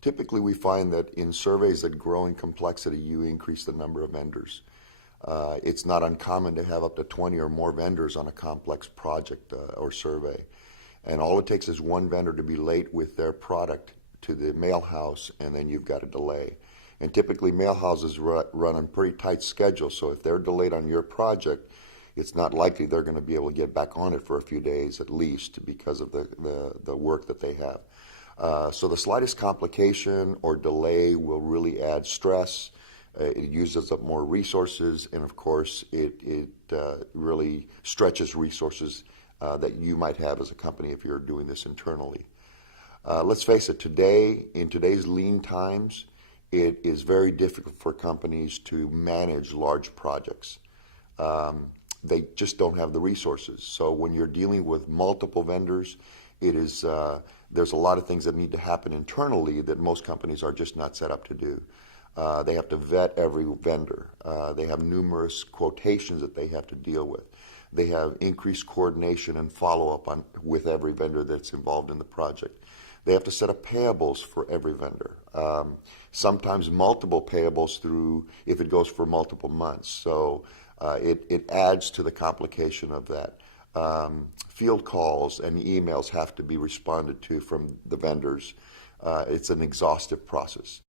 Typically, we find that in surveys that grow in complexity, you increase the number of vendors. It's not uncommon to have up to 20 or more vendors on a complex project or survey. And all it takes is one vendor to be late with their product to the mail house, and then you've got a delay. And typically, mail houses run on pretty tight schedules, so if they're delayed on your project, it's not likely they're going to be able to get back on it for a few days at least because of the work that they have. So the slightest complication or delay will really add stress. It uses up more resources, and of course, it really stretches resources that you might have as a company if you're doing this internally. Let's face it, in today's lean times, it is very difficult for companies to manage large projects. They just don't have the resources. So when you're dealing with multiple vendors, there's a lot of things that need to happen internally that most companies are just not set up to do. They have to vet every vendor. They have numerous quotations that they have to deal with. They have increased coordination and follow-up with every vendor that's involved in the project. They have to set up payables for every vendor. Sometimes multiple payables if it goes for multiple months. So it adds to the complication of that. Field calls and emails have to be responded to from the vendors. It's an exhaustive process.